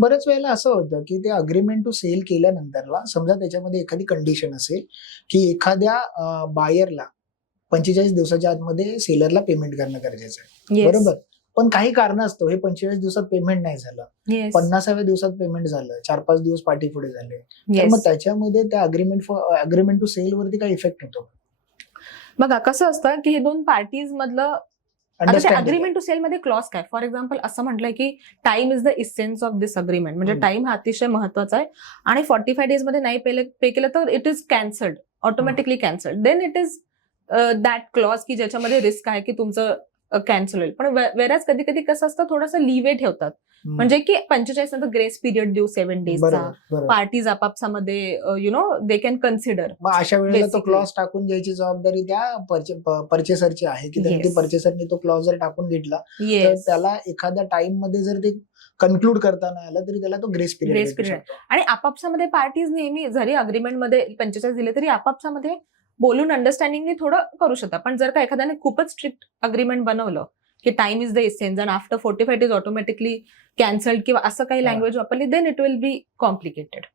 बऱ्याच वेळेला असं होतं की ते अग्रीमेंट टू सेल केल्यानंतरला समजा त्याच्यामध्ये एखादी कंडिशन असेल की एखाद्या बायरला 45 दिवसाच्या आतमध्ये सेलरला पेमेंट करणं गरजेचं आहे, येस बरोबर. पण काही कारण असतं हे 45 दिवसात पेमेंट नाही झालं, येस 50व्या दिवसात पेमेंट झालं, 4-5 दिवस पाठी पुढे झाले, तर मग येस त्याच्यामध्ये त्या अग्रीमेंट टू सेल वरती काय इफेक्ट होतो? बघा कसं असतं की हे दोन पार्टीज मधलं आता ते अंडरस्टँडिंग अग्रीमेंट टू सेल मध्ये क्लॉज काय, फॉर एक्झाम्पल असं म्हटलंय की time is the essence of this agreement, म्हणजे टाइम हा अतिशय महत्वाचा आहे आणि 45 डेज मध्ये नाही पे केलं तर it is cancelled, automatically cancelled, then it is that clause की ज्याच्यामध्ये रिस्क आहे की तुमचं कॅन्सल होईल. पण वेराज कधी कधी कसं असतं थोडंसं लिवे ठेवतात, म्हणजे की 45 नंतर ग्रेस पिरियड देऊ 7 डेजचा, पार्टीज आपापसामध्ये दे कॅन कन्सिडर. मग अशा वेळेला तो basically. क्लॉज टाकून घ्यायची जबाबदारी त्या परचेसरची आहे की त्यांनी Yes. परचेसरनी तो क्लॉज जर टाकून घेतला तर येस त्याला एखाद्या टाइम मध्ये जर ते कन्क्लूड करता नाही आलं तरी त्याला तो ग्रेस Grace पिरियड period. आणि आपापसामध्ये पार्टीज नेहमी जरी अग्रीमेंटमध्ये 45 दिले तरी आपापसामध्ये बोलून अंडरस्टँडिंगने थोडं करू शकतात. पण जर का एखाद्याने खूपच स्ट्रिक्ट अग्रीमेंट बनवलं की time is the essence and after 45 is automatically cancelled किंवा असं काही हा. लँग्वेज वापरली, then it will be complicated.